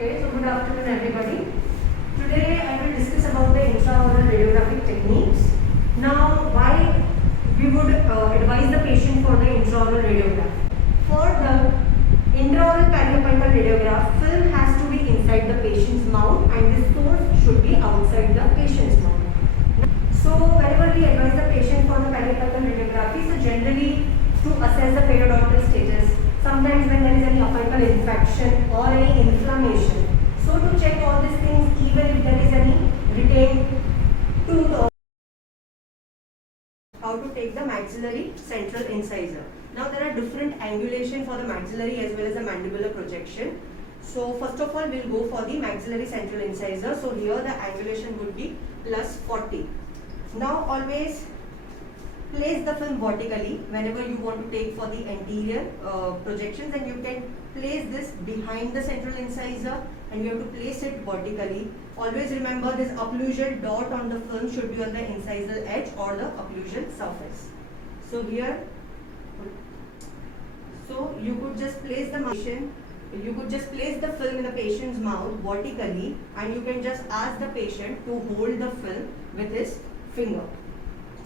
Okay, so good afternoon everybody. Today I will discuss about the intraoral radiographic techniques. Now why we would advise the patient for the intraoral radiograph. For the intraoral periapical radiograph, film has to be inside the patient's mouth and the source should be outside the patient's mouth. So whenever we advise the patient for the periapical radiography, so generally to assess the periodontal status, sometimes when there is any apical infection or any inflammation. So to check all these things, even if there is any retained tooth or how to take the maxillary central incisor. Now there are different angulation for the maxillary as well as the mandibular projection. So first of all we'll go for the maxillary central incisor. So here the angulation would be plus 40. Now always place the film vertically whenever you want to take for the anterior projections, and you can place this behind the central incisor and you have to place it vertically. Always remember this occlusal dot on the film should be on the incisal edge or the occlusal surface. So here, so you could just place the film in the patient's mouth vertically, and you can just ask the patient to hold the film with his finger.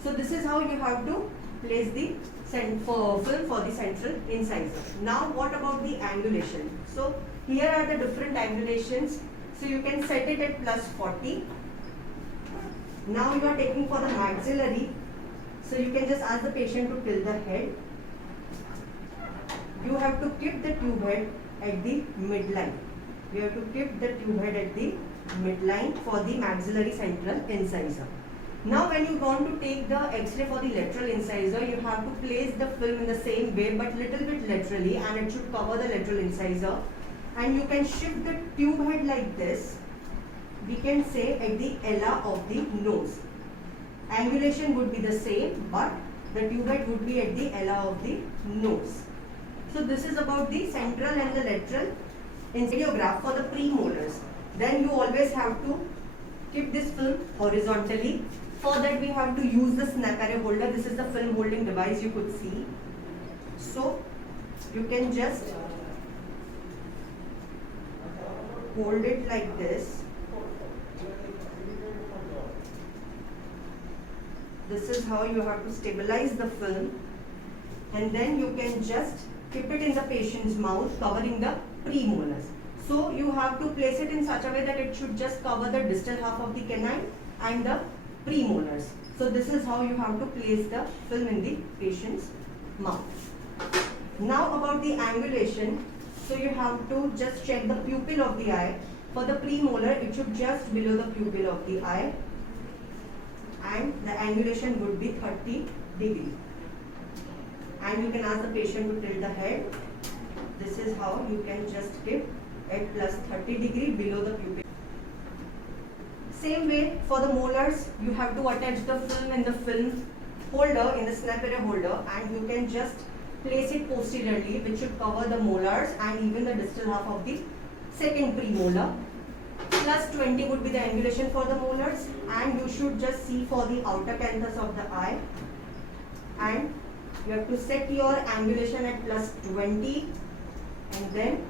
So this is how you have to place the film for the central incisor. Now what about the angulation? So here are the different angulations. So you can set it at plus 40. Now you are taking for the maxillary. So you can just ask the patient to tilt the head. You have to keep the tube head at the midline. You have to keep the tube head at the midline for the maxillary central incisor. Now when you want to take the X-ray for the lateral incisor, you have to place the film in the same way but little bit laterally, and it should cover the lateral incisor. And you can shift the tube head like this, we can say at the ala of the nose. Angulation would be the same, but the tube head would be at the ala of the nose. So this is about the central and the lateral radiograph for the premolars. Then you always have to keep this film horizontally. For that we have to use the snap array holder. This is the film holding device you could see. So you can just hold it like this. This is how you have to stabilize the film, and then you can just keep it in the patient's mouth covering the premolars. So you have to place it in such a way that it should just cover the distal half of the canine and the premolars. So this is how you have to place the film in the patient's mouth. Now about the angulation. So you have to just check the pupil of the eye. For the premolar, it should just below the pupil of the eye, and the angulation would be 30 degree. And you can ask the patient to tilt the head. This is how you can just keep at plus 30 degree below the pupil. Same way for the molars, you have to attach the film in the film holder, in the snap array holder, and you can just place it posteriorly, which should cover the molars and even the distal half of the second premolar. Plus 20 would be the angulation for the molars, and you should just see for the outer canthus of the eye, and you have to set your angulation at plus 20, and then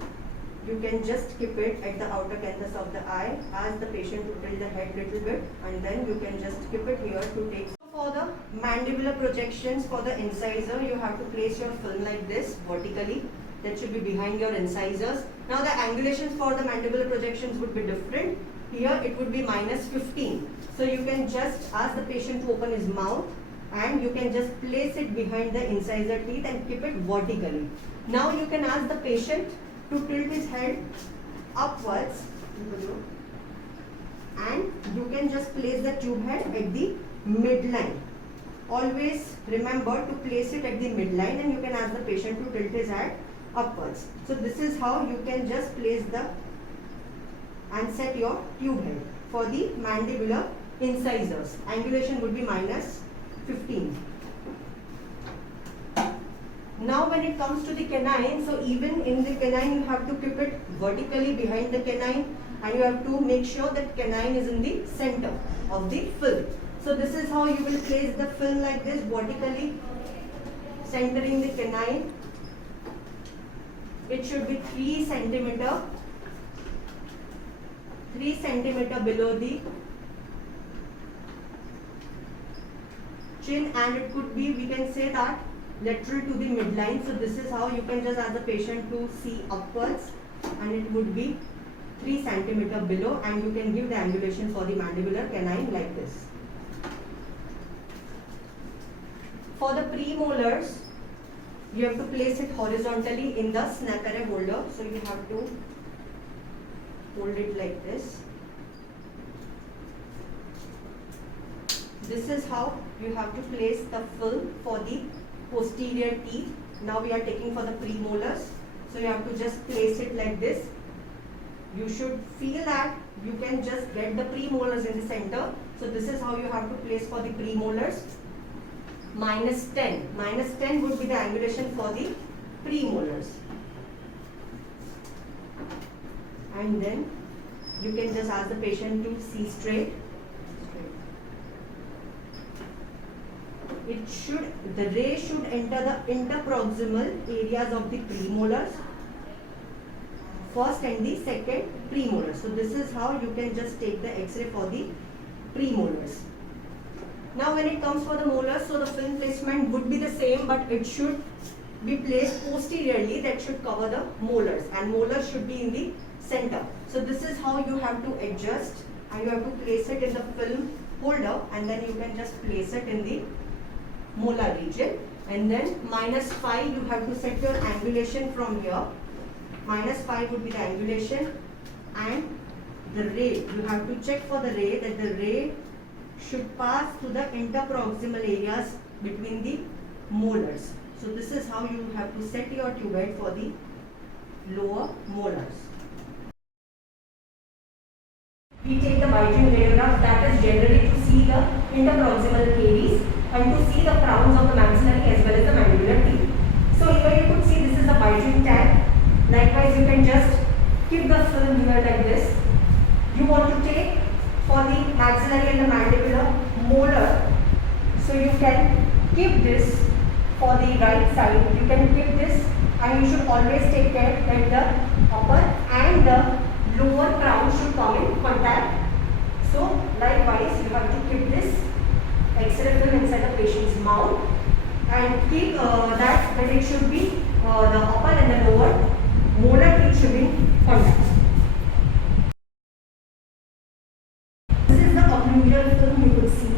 you can just keep it at the outer canthus of the eye. Ask the patient to tilt the head little bit, and then you can just keep it here to take. For the mandibular projections for the incisor, you have to place your film like this vertically. That should be behind your incisors. Now the angulations for the mandibular projections would be different. Here it would be minus 15. So you can just ask the patient to open his mouth, and you can just place it behind the incisor teeth and keep it vertically. Now you can ask the patient to tilt his head upwards, and you can just place the tube head at the midline. Always remember to place it at the midline, and you can ask the patient to tilt his head upwards. So this is how you can just place the and set your tube head for the mandibular incisors. Angulation would be minus 15. Now when it comes to the canine, so even in the canine you have to keep it vertically behind the canine, and you have to make sure that canine is in the center of the film. So this is how you will place the film like this vertically, centering the canine. It should be 3 centimeter 3 centimeter below the chin, and it could be, we can say that, lateral to the midline. So this is how you can just ask the patient to see upwards, and it would be 3 centimeter below, and you can give the angulation for the mandibular canine like this. For the premolars, you have to place it horizontally in the snap array holder. So you have to hold it like this. This is how you have to place the film for the posterior teeth. Now we are taking for the premolars. So you have to just place it like this. You should feel that you can just get the premolars in the center. So this is how you have to place for the premolars. -10. -10 would be the angulation for the premolars. And then you can just ask the patient to see straight. The ray should enter the interproximal areas of the premolars, first and the second premolar. So this is how you can just take the X-ray for the premolars. Now when it comes for the molars, so the film placement would be the same, but it should be placed posteriorly. That should cover the molars, and molars should be in the center. So this is how you have to adjust, and you have to place it in the film holder, and then you can just place it in the molar region. And then -5, you have to set your angulation from here. -5 would be the angulation, and the ray, you have to check for the ray, that the ray should pass through the interproximal areas between the molars. So this is how you have to set your tubed for the lower molars. We take the Beighton radiograph, that is generally to see the interproximal caries and to see the crowns of the maxillary as well as the mandibular teeth. So here you could see this is the Beighton tag. Likewise, you can just keep the film here like this. You want to take for the maxillary and the mandibular molar. So you can keep this for the right side. You can keep this, and you should always take care that the upper and the lower crown should come in contact. So likewise, you have to keep this X-ray film inside the patient's mouth, and keep that it should be the upper and the lower molar teeth should be in contact. This is the occlusal film you could see.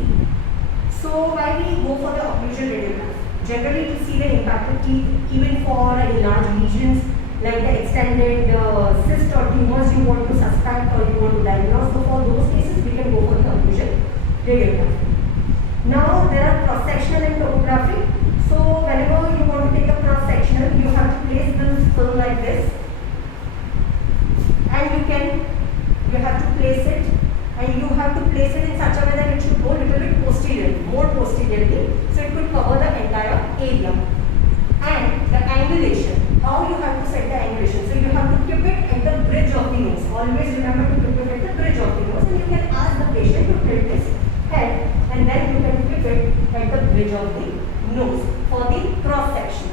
So why we go for the occlusal radiograph? Generally to see the impacted teeth, even for enlarged lesions like the extended cyst or tumors you want to suspect or you want to diagnose. So for those cases, we can go for the occlusal radiograph. Now there are cross-sectional and topographic. So whenever you want to take a cross-sectional, you have to place this film like this, and you have to place it, and you have to place it in such a way that it should go a little bit posteriorly, more posteriorly, so it could cover the entire area. And the angulation, how you have to set the angulation. So you have to keep it at the bridge of the nose. Always remember to keep it at the bridge of the nose, and you can ask the patient to tilt his head, and then you can keep it at the bridge of the nose for the cross section.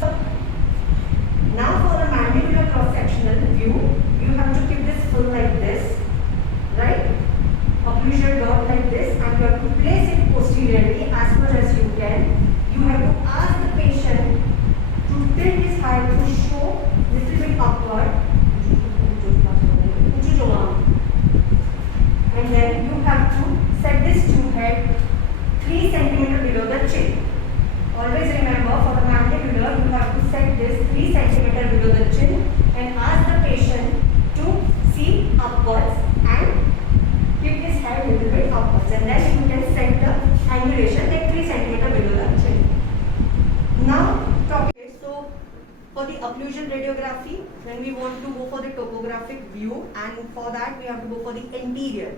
So now for the mandibular cross sectional view, you have to keep this film like this, right? Occlusal dot like this, and you have to place it posteriorly as much as you can. You have to ask the patient to tilt his head to show little bit upward, and then you have to set this tube head 3 cm below the chin. Always remember, for the mandibular, you have to set this 3 cm below the chin and ask the patient to see upwards and keep his head a little bit upwards, and then you can set the angulation like 3 cm below the chin. Now, so for the occlusal radiography, when we want to go for the topographic view, and for that we have to go for the anterior.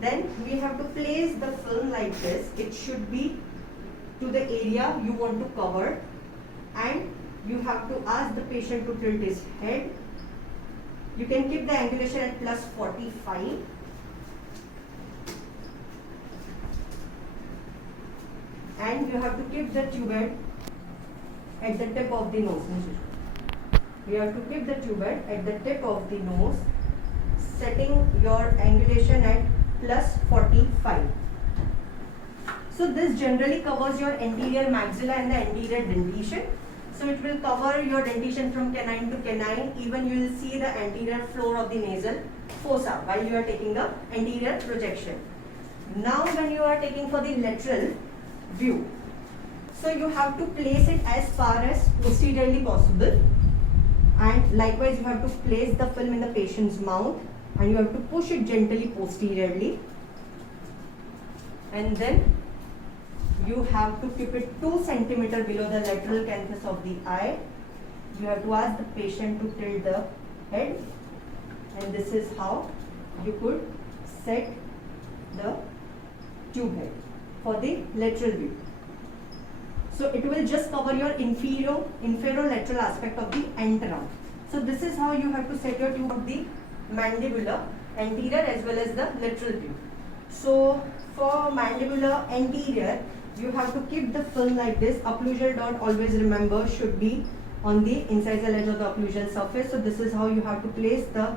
Then we have to place the film like this. It should be to the area you want to cover, and you have to ask the patient to tilt his head. You can keep the angulation at +45. And you have to keep the tube at the tip of the nose. you have to keep the tube head at the tip of the nose, setting your angulation at plus 45. So this generally covers your anterior maxilla and the anterior dentition. So it will cover your dentition from canine to canine. Even you will see the anterior floor of the nasal fossa while you are taking the anterior projection. Now when you are taking for the lateral view, so you have to place it as far as posteriorly possible, and likewise you have to place the film in the patient's mouth and you have to push it gently posteriorly, and then you have to keep it 2 centimeters below the lateral canthus of the eye. You have to ask the patient to tilt the head, and this is how you could set the tube head for the lateral view. So it will just cover your inferolateral aspect of the antennum. So this is how you have to set your tube of the mandibular anterior as well as the lateral view. So for mandibular anterior, you have to keep the film like this. Occlusal dot, always remember, should be on the incisal edge of the occlusal surface. So this is how you have to place the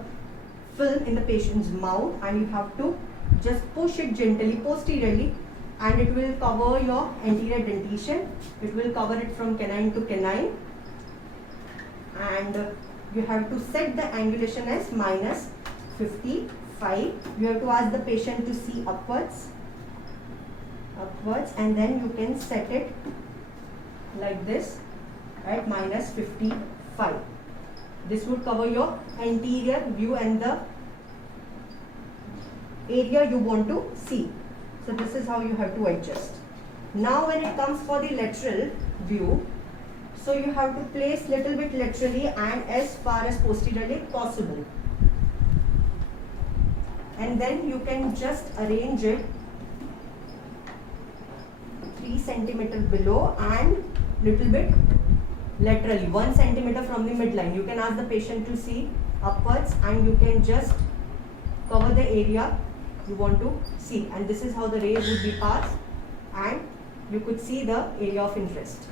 film in the patient's mouth, and you have to just push it gently posteriorly, and it will cover your anterior dentition. It will cover it from canine to canine, and you have to set the angulation as minus 55. You have to ask the patient to see upwards, and then you can set it like this at minus 55. This would cover your anterior view and the area you want to see. So this is how you have to adjust. Now when it comes for the lateral view, so you have to place little bit laterally and as far as posteriorly possible, and then you can just arrange it 3 centimeters below and little bit laterally 1 centimeter from the midline. You can ask the patient to see upwards, and you can just cover the area you want to see, and this is how the rays would be passed and you could see the area of interest.